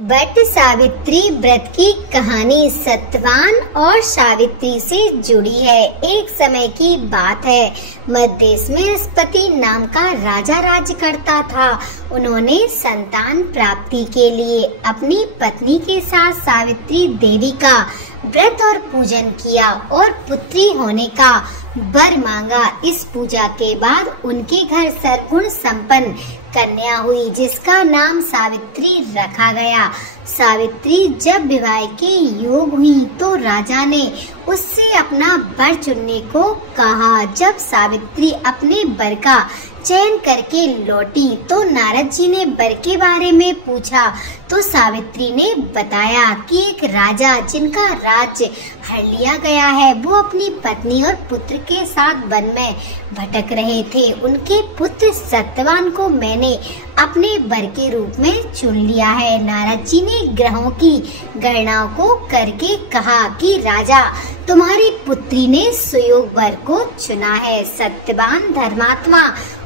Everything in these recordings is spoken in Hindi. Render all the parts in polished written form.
बट सावित्री व्रत की कहानी सत्यवान और सावित्री से जुड़ी है। एक समय की बात है, मध्य देश में अस्पति नाम का राजा राज्य करता था। उन्होंने संतान प्राप्ति के लिए अपनी पत्नी के साथ सावित्री देवी का व्रत और पूजन किया और पुत्री होने का वर मांगा। इस पूजा के बाद उनके घर सर्वगुण संपन्न कन्या हुई, जिसका नाम सावित्री रखा गया। सावित्री जब विवाह के योग हुई तो राजा ने उससे अपना वर चुनने को कहा। जब सावित्री अपने वर का चयन करके लौटी तो नारद जी ने वर के बारे में पूछा तो सावित्री ने बताया कि एक राजा जिनका राज्य हर लिया गया है, वो अपनी पत्नी और पुत्र के साथ वन में भटक रहे थे। उनके पुत्र सत्यवान को मैंने अपने वर के रूप में चुन लिया है। नारद जी ने ग्रहों की गणनाओं को करके कहा कि राजा, तुम्हारी पुत्री ने सुयोग वर को चुना है। सत्यवान धर्मात्मा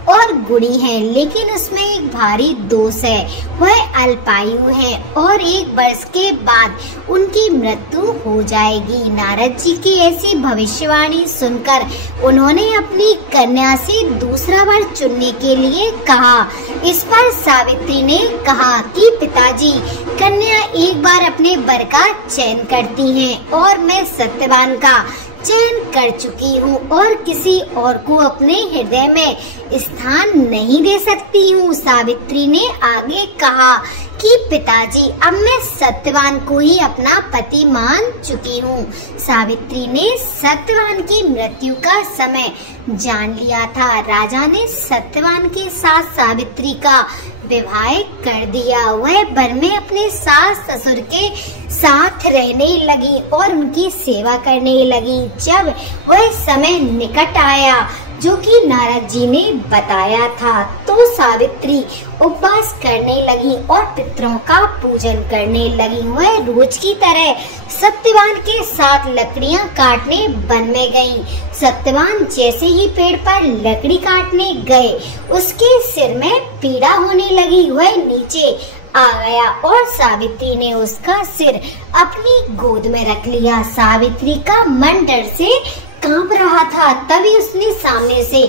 और गुणी है, लेकिन उसमें एक भारी दोष है, वह अल्पायु है और 1 वर्ष के बाद उनकी मृत्यु हो जाएगी। नारद जी की ऐसी भविष्यवाणी सुनकर उन्होंने अपनी कन्या से दूसरा वर चुनने के लिए कहा। इस पर सावित्री ने कहा कि पिताजी, कन्या एक बार अपने वर का चयन करती हैं और मैं सत्यवान का चयन कर चुकी हूँ और किसी और को अपने हृदय में स्थान नहीं दे सकती हूँ। सावित्री ने आगे कहा कि पिताजी, अब मैं सत्यवान को ही अपना पति मान चुकी हूँ। सावित्री ने सत्यवान की मृत्यु का समय जान लिया था। राजा ने सत्यवान के साथ सावित्री का विवाह कर दिया। वह वन में अपने सास ससुर के साथ रहने लगी और उनकी सेवा करने लगी। जब वह समय निकट आया जो कि नारद जी ने बताया था, तो सावित्री उपवास करने लगी और पितरों का पूजन करने लगी। वह रोज की तरह सत्यवान के साथ लकड़ियां काटने वन में गईं। सत्यवान जैसे ही पेड़ पर लकड़ी काटने गए, उसके सिर में पीड़ा होने लगी। वह नीचे आ गया और सावित्री ने उसका सिर अपनी गोद में रख लिया। सावित्री का मन डर से कांप रहा था। तभी उसने सामने से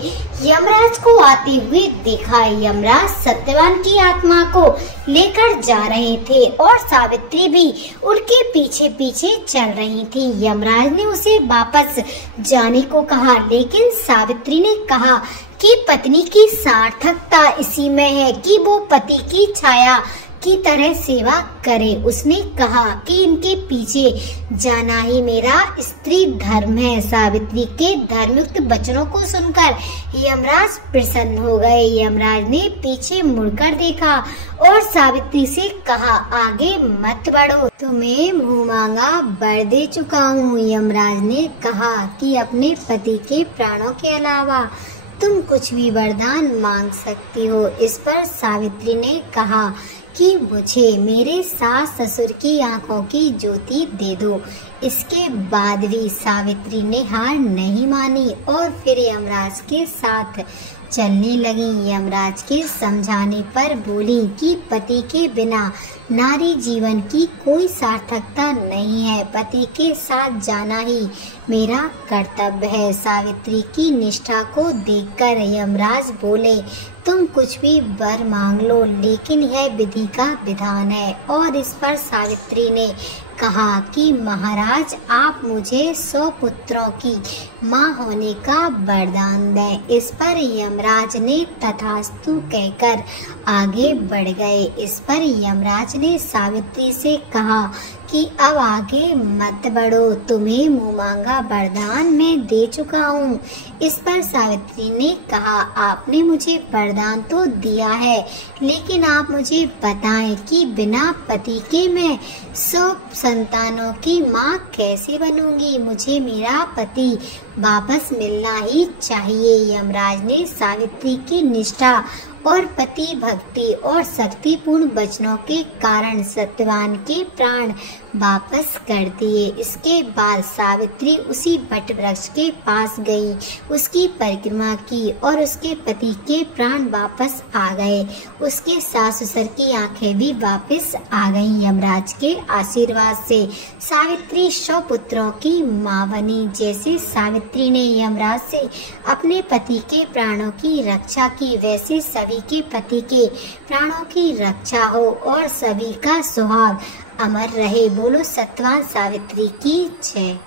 यमराज को आते हुए देखा। यमराज सत्यवान की आत्मा को लेकर जा रहे थे और सावित्री भी उनके पीछे पीछे चल रही थी। यमराज ने उसे वापस जाने को कहा, लेकिन सावित्री ने कहा कि पत्नी की सार्थकता इसी में है कि वो पति की छाया की तरह सेवा करे। उसने कहा कि इनके पीछे जाना ही मेरा स्त्री धर्म है। सावित्री के धर्मयुक्त वचनों को सुनकर यमराज प्रसन्न हो गए। यमराज ने पीछे मुड़कर देखा और सावित्री से कहा, आगे मत बढ़ो, तुम्हें मुँह मांगा वर दे चुका हूँ। यमराज ने कहा कि अपने पति के प्राणों के अलावा तुम कुछ भी वरदान मांग सकती हो। इस पर सावित्री ने कहा कि मुझे मेरे सास ससुर की आंखों की ज्योति दे दो। इसके बाद भी सावित्री ने हार नहीं मानी और फिर यमराज के साथ चलने लगी। यमराज के समझाने पर बोली कि पति के बिना नारी जीवन की कोई सार्थकता नहीं है। पति के साथ जाना ही मेरा कर्तव्य है। सावित्री की निष्ठा को देखकर यमराज बोले, तुम कुछ भी वर मांग लो, लेकिन यह विधि का विधान है। और इस पर सावित्री ने कहा कि महाराज, आप मुझे 100 पुत्रों की माँ होने का वरदान दें। इस पर यमराज ने तथास्तु कहकर आगे बढ़ गए। इस पर यमराज ने सावित्री से कहा कि अब आगे मत बढ़ो, तुम्हें मुँह मांगा वरदान मैं दे चुका हूँ। इस पर सावित्री ने कहा, आपने मुझे वरदान तो दिया है, लेकिन आप मुझे बताएं कि बिना पति के मैं 100 संतानों की माँ कैसे बनूंगी। मुझे मेरा पति वापस मिलना ही चाहिए। यमराज ने सावित्री की निष्ठा और पति भक्ति और शक्तिपूर्ण वचनों के कारण सत्यवान के प्राण वापस कर दिए। इसके बाद सावित्री उसी वट वृक्ष के पास गई उसकी परिक्रमा की और उसके पति के प्राण वापस आ गए। उसके सास ससुर की आंखें भी वापस आ गईं। यमराज के आशीर्वाद से सावित्री 100 पुत्रों की मां बनी। जैसे सावित्री ने यमराज से अपने पति के प्राणों की रक्षा की, वैसे सभी के पति के प्राणों की रक्षा हो और सभी का सुहाग अमर रहे। बोलो सत्यवान सावित्री की जय।